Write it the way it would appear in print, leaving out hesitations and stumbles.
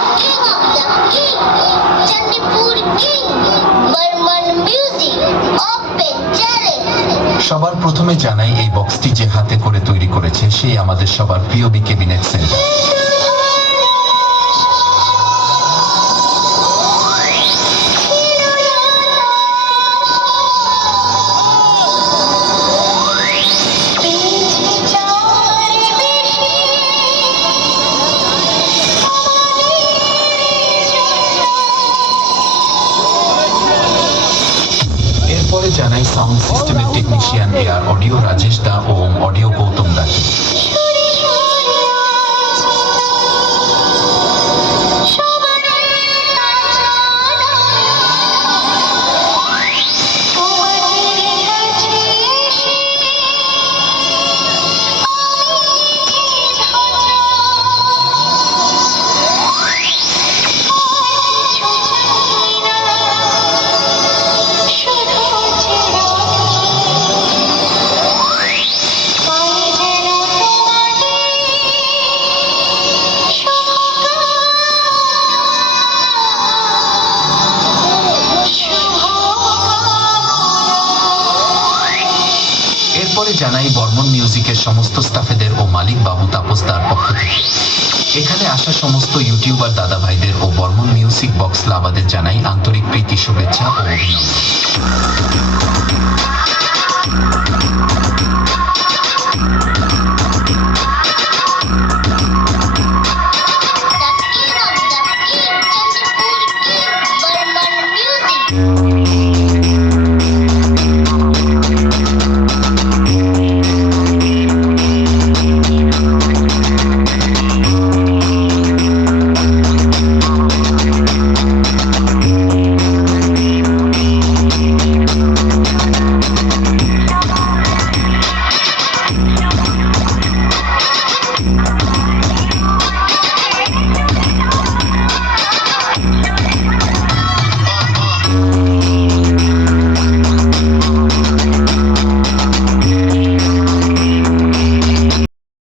King of the king, Chandipur king, Burman music, open challenge. সবার প্রথমে জানাই এই বক্সটি যে হাতে করে তৈরি করেছে সেই আমাদের সবার প্রিয় বি ক্যাবিনেট সেন্টার। এরপরে জানাই সাউন্ড সিস্টেমের টেকনিশিয়ান এআর অডিও রাজেশ দা ও অডিও গৌতম দাকে। এরপরে জানাই বর্মন মিউজিকের সমস্ত স্টাফেদের ও মালিক বাবু তাপস দার পক্ষ থেকে। এখানে আসা সমস্ত ইউটিউবার দাদা ভাইদের ও বর্মন মিউজিক বক্স লাভাদের জানাই আন্তরিক প্রীতি, শুভেচ্ছা ও The king of the king, অভিনন্দন। Chandipur king, Burman music.